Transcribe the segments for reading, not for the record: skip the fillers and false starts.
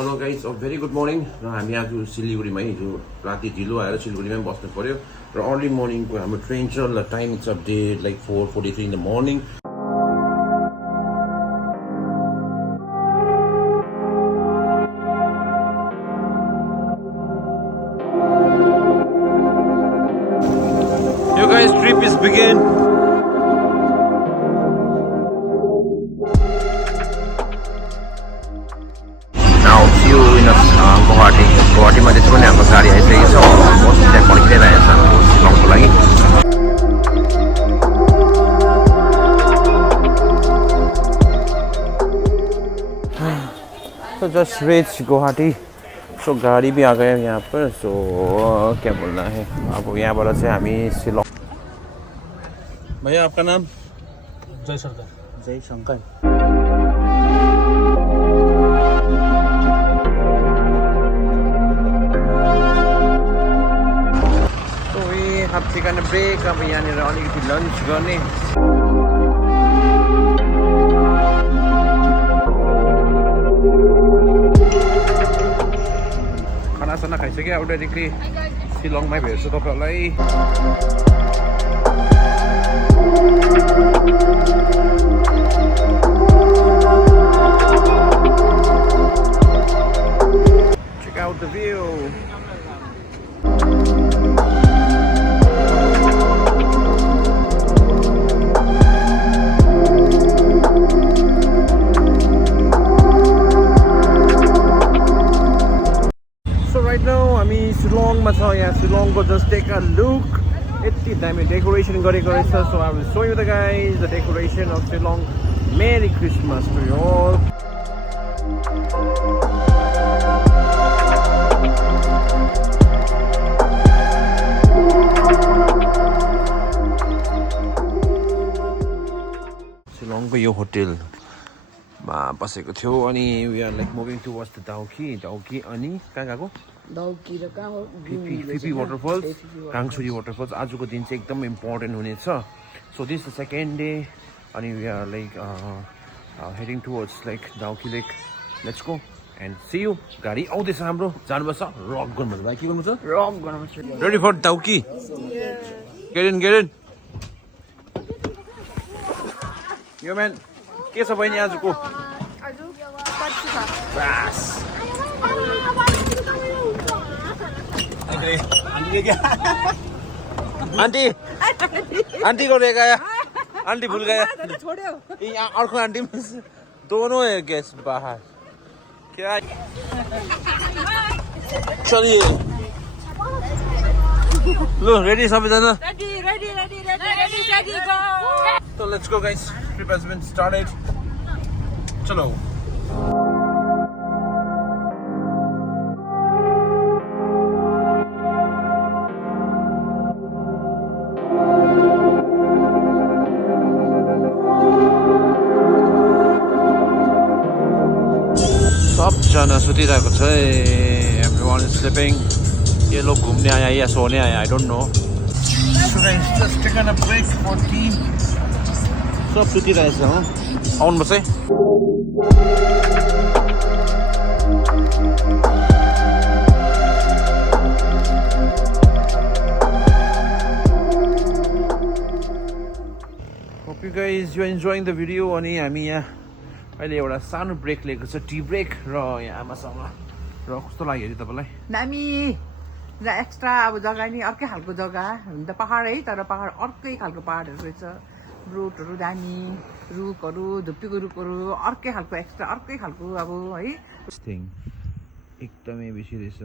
Hello guys, a very good morning. हामी आज सिलिगुडीमै हिजो राति ढिलो आएर सिलिगुडीमै बस्नु पर्यो र अर्ली मर्निङको हाम्रो ट्रेन छ ल time it's update like 4:43 in the morning. You guys, trip is begin. Now see you in Guwahati. Guwahati मा चाहिँ हाम्रो गाडी आइसकेको छ. अलमोस्ट त्यहाँ पर्खिरहेको छ हाम्रो शिलङको लागि. So just reached Guwahati. So गाड़ी भी आ गया यहाँ पर. So क्या बोलना है अब यहाँ पर से हामी शिलङ. भैया आपका नाम? जय शंकर. जय Shankar. have taken a break. अब यहाँनिर अलिकति लन्च गर्ने. खानासाना खाइसक्यो. अब डाइरेक्टली शिलङमै भेट्छु तपाईहरुलाई. Check out the view. Right now, हामी शिलङमा छ. यहाँ शिलङको just take a look. यति दामी डेकोरेसन गरेको रहेछ. So I will show you the guys the decoration of Shillong. Merry Christmas to you all. शिलङको यो होटल मा बसेको थियो अनि we are like moving towards the Dawki अनि कहाँ गएको? Dawki र कहाँ हो? Fifi Waterfalls, Kangsuri Waterfalls. आजको दिन चाहिँ एकदम इम्पोर्टेन्ट हुनेछ. So this is the second day and we are like heading towards like Dawki Lake. Let's go and see you. गाडी आउँदैछ हाम्रो. जानुपर्छ रक गर्नु. भाइ के गर्नु छ? रक गर्नु. Ready for Dawki? Get in. Yo man, के छ बहिनी आजको? बस आंटी को ले गया. आंटी भूल गया. यहाँ अर्को आंटी दोनों है गेस्ट बाहर. क्या चलिए लो रेडी सबैजना. Ready go. So let's go guys. Trip has been started. चलो. सबजना सुतिरहेको छ. Everyone is sleeping. ये लोग घूमने आया या सोने आया I don't know. So guys, just taking a break for tea. सब सुतिरहेछ हो. आउनुपर्छ है. Hope you guys you are enjoying the video. अनि हामी यहाँ अहिले एउटा सानो ब्रेक लिएको छ. टी ब्रेक र यहाँ आमासँग र कस्तो लाग्यो नि तपाईलाई? दामी र एक्स्ट्रा अब जग्गा नि अर्कै खालको जग्गा हुन त पहाड है तर पहाड अर्कै खालको पहाडहरु रहेछ. रुटहरु दामी, रुखहरु, धुप्पीको रुखहरु अर्कै खालको एक्स्ट्रा अर्कै खालको अब है. थिङ एकदमै बेसी रहेछ.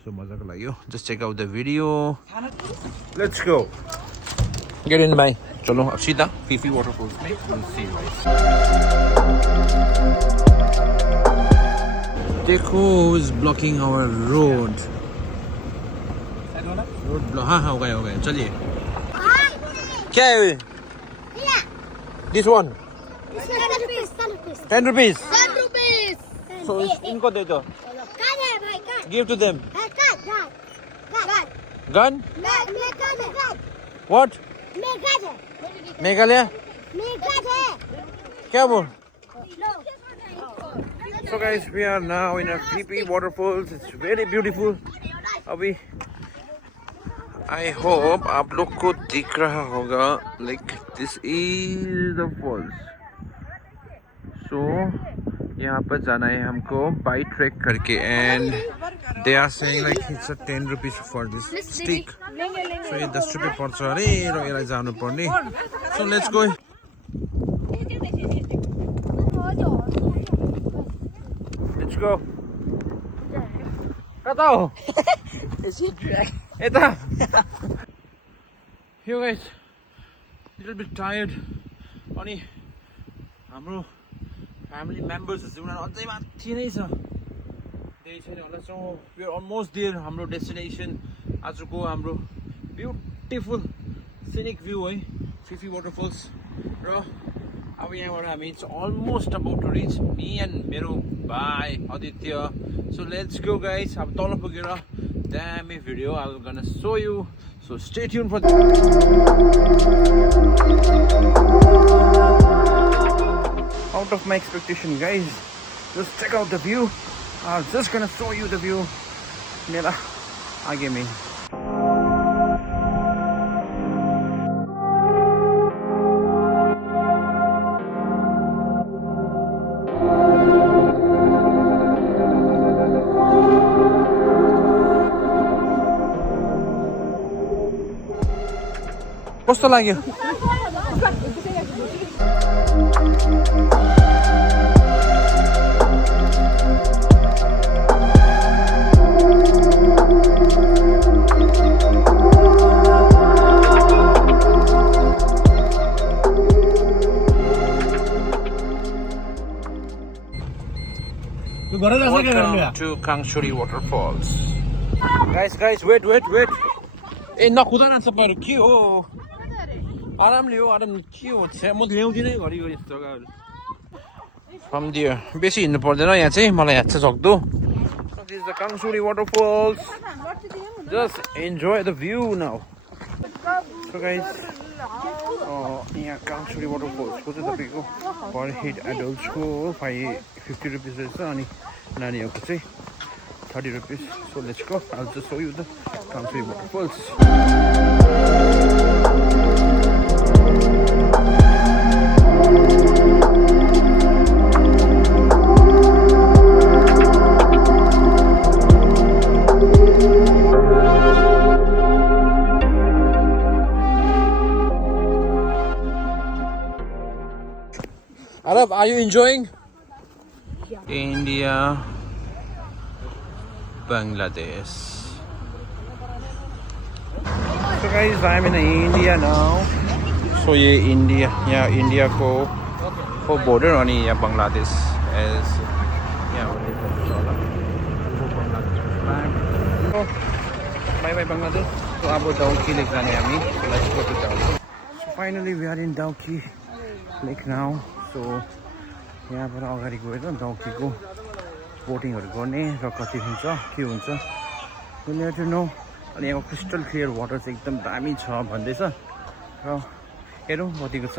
सो मजाको लाग्यो. Just check out the video. Let's go. Get in भाइ. चलो अब सीधा फीफी वाटरफॉल्स में we'll see you guys. देखो is blocking our road. Road block. हाँ हो गया चलिए. क्या है ये? This one. 10 rupees. So इनको दे दो. Give to them. Gun? What? Meghalaya? क्या बोल? So guys, we are now in a creepy waterfalls. It's very beautiful. अभी I hope आप लोग को दिख रहा होगा. Like this is the falls. So यहाँ पर जाना है हमको by trek करके, and they are saying like it's a 10 rupees for this stick. So ये 10 रुपये पर्छ अरे र यसलाई जानु पर्ने. So let's go. Let's go. कता हो? यता. Yo guys, little bit tired. अनि हाम्रो family members उनीहरु अझै माथि नै छ. त्यही छैन होला. So we are almost there. हाम्रो destination आजको हाम्रो beautiful scenic view है, Fifi waterfalls. र अब यहाँबाट हामी it's almost about to reach me and मेरो भाइ Aditya. So let's go guys. अब तल पुगेर दामी video I'm gonna show you. So stay tuned for out of my expectation guys. Just check out the view. I'm just gonna show you the view. Mera आगे में. कस्तो लाग्यो? Welcome to Kangsuri Waterfalls. Guys, wait. ए नखुदा नाच्छ पर के हो? आरामले हो, आरामले के हो? म ल्याउँदिनै घरिघरि यस्तो जग्गाहरू. From there. बेसी हिँड्नु पर्दैन यहाँ चाहिँ, मलाई याद छ सक्दो. So this is the Kangsuri Waterfalls. Just enjoy the view now. So guys, यहाँ Kangsuri Waterfalls को चाहिँ तपाईको per head adults को 50 rupees रहेछ अनि नानीहरुको चाहिँ 30 rupees. So let's go. I'll just show you the Kangsuri Waterfalls. Arab, are you enjoying? Yeah. India, Bangladesh. So guys, I'm in India now. So ये India, यहाँ India को border अनि यहाँ Bangladesh as यहाँ bye Bangladesh. So अब Dawki lake जाने हामी. Let's go to Dawki. So finally we are in Dawki lake now. So यहाँबाट अगाडि गएर Dawki को बोटिङहरु गर्ने र कति हुन्छ के हुन्छ you need to know. अनि यहाँ क्रिस्टल क्लियर वाटर चाहिँ एकदम दामी छ भन्दैछ र हेरौँ कतिको छ.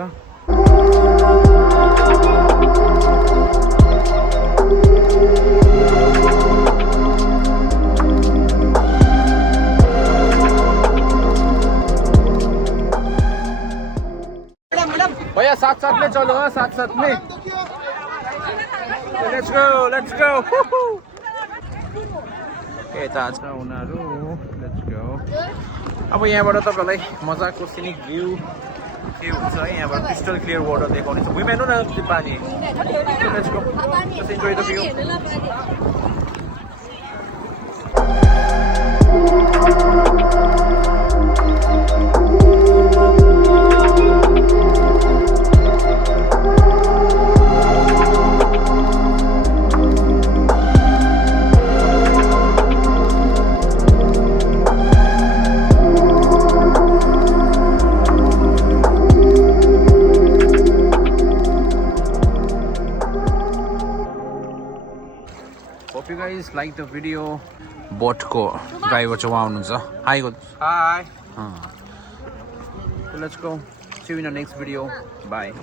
भैया साथ में चलो. हाँ साथ में. Let's go. यता छ उनीहरु. Let's go. अब यहाँबाट तपाईलाई मजाको सिनिक भ्यू के हुन्छ यहाँबाट क्रिस्टल क्लियर वाटर देखाउने छ. भुइँमा हेर्नु न त्यो पानी. Let's go. Just enjoy the view. Hope you guys like the video. Boat ko driver चाहिँ उहाँ हुनुहुन्छ. Hi. So let's go. See you in the next video. Bye.